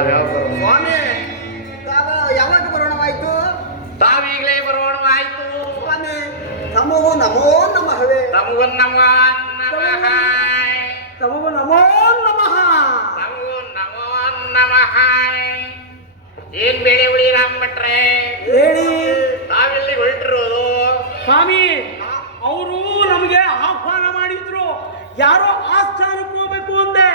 ನಾವ್ಯಾವ ಬರೋಣ? ಸ್ವಾಮಿ ಯಾವಾಗ ಬರೋಣವಾಯ್ತು? ತಾವೀಗಲೇ ಬರೋಣವಾಯ್ತು. ಸ್ವಾಮಿ ತಮಗೂ ನಮೋ ನಮಃವೇ. ತಮಗೂ ನಮೋ ನಮಃ. ತಮಗೂ ನಮೋ ನಮಃ. ತಮಗೂ ನಮೋ ನಮಃ. ಏನ್ ಬೇಳೆ ಉಳಿ ರಾಮಭಟ್ರೆ ಹೇಳಿ. ತಾವೆಲ್ಲಿ ಹೊರಟಿರೋದು? ಸ್ವಾಮಿ ಅವರು ನಮಗೆ ಆಹ್ವಾನ ಮಾಡಿದ್ರು, ಯಾರೋ ಆಸ್ಥಾನಕ್ಕೆ ಹೋಗ್ಬೇಕು ಅಂದೆ.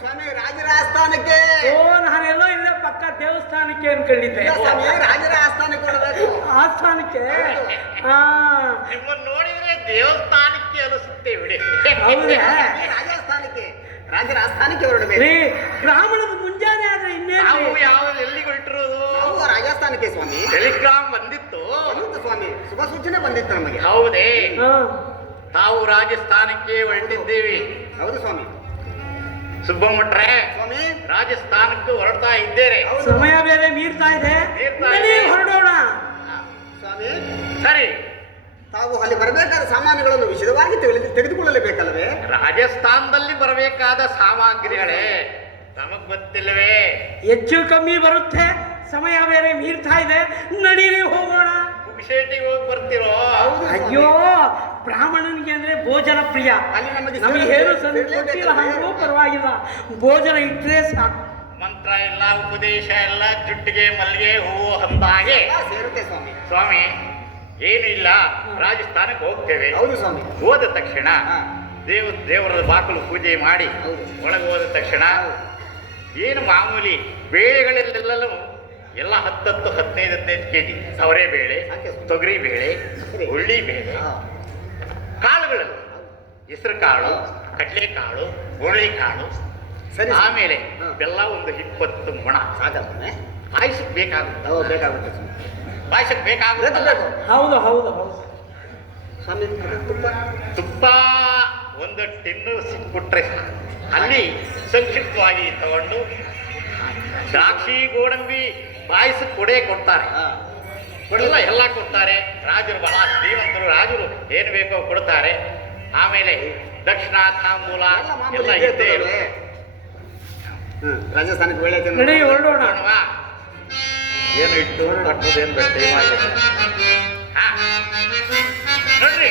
ಸ್ವಾಮಿ ರಾಜರ ಆಸ್ಥಾನಕ್ಕೆ. ಓ ನಾನೆಲ್ಲೋ ಇಲ್ಲೇ ಪಕ್ಕ ದೇವಸ್ಥಾನಕ್ಕೆ ಅನ್ಕೊಂಡಿದ್ದೆ. ಸ್ವಾಮಿ ರಾಜರ ಆಸ್ಥಾನಕ್ಕೆ ಕೊಡಬೇಕು. ಆಸ್ಥಾನಕ್ಕೆ ನಿಮ್ಮನ್ನು ನೋಡಿದ್ರೆ ದೇವಸ್ಥಾನಕ್ಕೆ ಅನಿಸುತ್ತೆ ಬಿಡಿ. ಹೌದೇ? ರಾಜಸ್ಥಾನಕ್ಕೆ ರಾಜರ ಆಸ್ಥಾನಕ್ಕೆ ಹೊರಡಬೇಕು. ರೀ ಬ್ರಾಹ್ಮಣದ ಮುಂಜಾನೆ ಆದ್ರೆ ನಾವು ಇನ್ನೇನು? ಯಾವ ಎಲ್ಲಿಗೆ ಹೊರಟಿರೋದು? ನಾವು ರಾಜಸ್ಥಾನಕ್ಕೆ ಸ್ವಾಮಿ. ಟೆಲಿಗ್ರಾಮ್ ಬಂದಿತ್ತು. ಬಂದಿತ್ತು ಸ್ವಾಮಿ, ಶುಭ ಸೂಚನೆ ಬಂದಿತ್ತು ನಮಗೆ. ಹೌದೇ? ಹಾ. ತಾವು ರಾಜಸ್ಥಾನಕ್ಕೆ ಹೊರಟಿದ್ದೀವಿ. ಹೌದು ಸ್ವಾಮಿ. ಸುಬ್ಬಮ್ಮಟ್ರೆ ಸ್ವಾಮಿ ರಾಜಸ್ಥಾನಕ್ಕೆ ಹೊರಡ್ತಾ ಇದ್ದೇನೆ. ಸಮಯ ಬೇರೆ ಮೀರ್ತಾ ಇದೆ, ನಡಿ ಹೊರಡೋಣ. ಸ್ವಾಮಿ ಸರಿ, ತಾವು ಅಲ್ಲಿ ಬರಬೇಕಾದ ಸಾಮಾನುಗಳನ್ನು ವಿಶದವಾಗಿ ತೆಗೆದುಕೊಳ್ಳಲೇಬೇಕಲ್ಲವೇ? ರಾಜಸ್ಥಾನದಲ್ಲಿ ಬರಬೇಕಾದ ಸಾಮಗ್ರಿಗಳೇ ನಮಗ್ ಗೊತ್ತಿಲ್ಲವೇ? ಹೆಚ್ಚು ಕಮ್ಮಿ ಬರುತ್ತೆ, ಸಮಯ ಬೇರೆ ಮೀರ್ತಾ ಇದೆ, ನಡೀರಿ ಹೋಗೋಣ. ಪುಕ್ಷೇಟಿಗೆ ಹೋಗಿ ಬರ್ತಿರೋ? ಅಯ್ಯೋ ಬ್ರಾಹ್ಮಣನಿಗೆ ಅಂದ್ರೆ ಭೋಜನ ಪ್ರಿಯ. ಅಲ್ಲಿ ನಮಗೆ ಏನು ಕೊಟ್ಟಿಲ್ಲ ಹಂಗೂ ಪರವಾಗಿಲ್ಲ, ಭೋಜನ ಇಟ್ಟರೆ ಸಾಕು. ಮಂತ್ರ ಇಲ್ಲ, ಉಪದೇಶ ಇಲ್ಲ, ಜುಟ್ಟಿಗೆ ಮಲ್ಲಿಗೆ ಹೂವು ಹಂದಾಗೆ ಸೇರುತ್ತೆ ಸ್ವಾಮಿ. ಸ್ವಾಮಿ ಏನು ಇಲ್ಲ, ರಾಜಸ್ಥಾನಕ್ಕೆ ಹೋಗ್ತೇವೆ. ಹೌದು ಸ್ವಾಮಿ. ಹೋದ ತಕ್ಷಣ ಹಾ. ದೇವರ ಬಾಕಲು ಪೂಜೆ ಮಾಡಿ ಹೌದು. ಒಳಗೆ ಹೋದ ತಕ್ಷಣ ಏನು ಮಾಮೂಲಿ ಬೇಳೆಗಳೆಲ್ಲೂ ಎಲ್ಲ 10-15 ಕೆಜಿ ಸವರೆ ಬೇಳೆ, ತೊಗರಿ ಬೇಳೆ, ಉಳ್ಳಿ ಬೇಳೆ, ಕಾಳುಗಳಲ್ಲಿ ಹೆಸರು ಕಾಳು, ಕಡಲೆಕಾಳು, ಹುರುಳಿಕಾಳು, ಸರಿ. ಆಮೇಲೆ ಹಾ. ಬೆಲ್ಲ ಒಂದು 20 ಮೊಣ. ಸಾಕಲ್ವೇ? ಪಾಯಸಕ್ಕೆ ಬೇಕಾಗುತ್ತೆ. ಬೇಕಾಗುತ್ತೆ ಸ್ವಾಮಿ. ಪಾಯಸಕ್ಕೆ ಬೇಕಾಗುತ್ತೆ. ಹೌದು ಹೌದು ಹೌದು. ಸ್ವಾಮಿ ತುಪ್ಪ ಒಂದು ಟಿನ್ನು ಸಿಕ್ಬಿಟ್ರೆ ಸಾಕು. ಅಲ್ಲಿ ಸಂಕ್ಷಿಪ್ತವಾಗಿ ತಗೊಂಡು ದ್ರಾಕ್ಷಿ, ಗೋಡಂಬಿ, ಪಾಯಸ ಕೊಡ್ತಾರೆ. ಎಲ್ಲ ಕೊಡ್ತಾರೆ. ರಾಜರು ಬಹಳ ಶ್ರೀಮಂತರು, ರಾಜರು ಏನು ಬೇಕೋ ಕೊಡ್ತಾರೆ. ಆಮೇಲೆ ದಕ್ಷಿಣ, ತಾಂಬೂಲ ಎಲ್ಲ ಇದ್ದೇ ಇರುತ್ತೆ. ರಾಜಸ್ಥಾನಕ್ಕೆ ವೇಳೆ ನಡಿ ಹೊರಡೋಣ. ಏನು ಇಟ್ಟು ಕಟ್ಟೋದೇನು ಬೇಡ. ನೋಡ್ರಿ